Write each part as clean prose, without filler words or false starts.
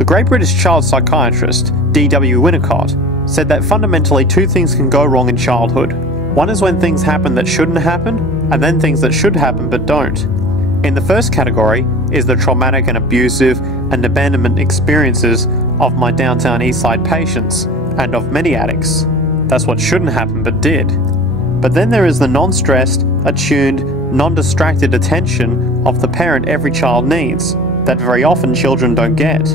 The great British child psychiatrist D.W. Winnicott said that fundamentally two things can go wrong in childhood. One is when things happen that shouldn't happen, and then things that should happen but don't. In the first category is the traumatic and abusive and abandonment experiences of my downtown Eastside patients and of many addicts. That's what shouldn't happen but did. But then there is the non-stressed, attuned, non-distracted attention of the parent every child needs, that very often children don't get.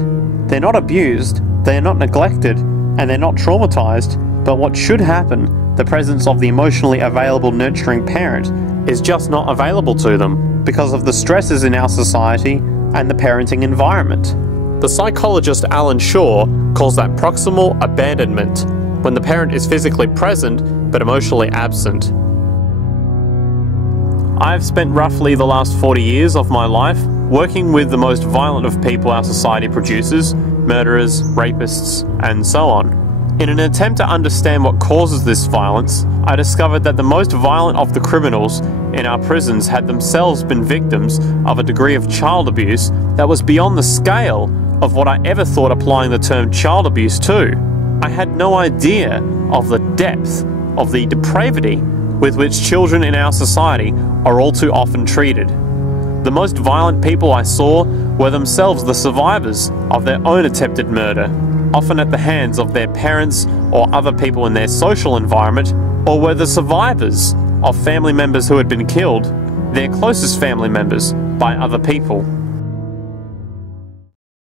They're not abused, they are not neglected, and they're not traumatized, but what should happen, the presence of the emotionally available nurturing parent, is just not available to them because of the stresses in our society and the parenting environment. The psychologist Alan Shaw calls that proximal abandonment, when the parent is physically present but emotionally absent. I've spent roughly the last 40 years of my life working with the most violent of people our society produces, murderers, rapists, and so on. In an attempt to understand what causes this violence, I discovered that the most violent of the criminals in our prisons had themselves been victims of a degree of child abuse that was beyond the scale of what I ever thought applying the term child abuse to. I had no idea of the depth of the depravity with which children in our society are all too often treated. The most violent people I saw were themselves the survivors of their own attempted murder, often at the hands of their parents or other people in their social environment, or were the survivors of family members who had been killed, their closest family members, by other people.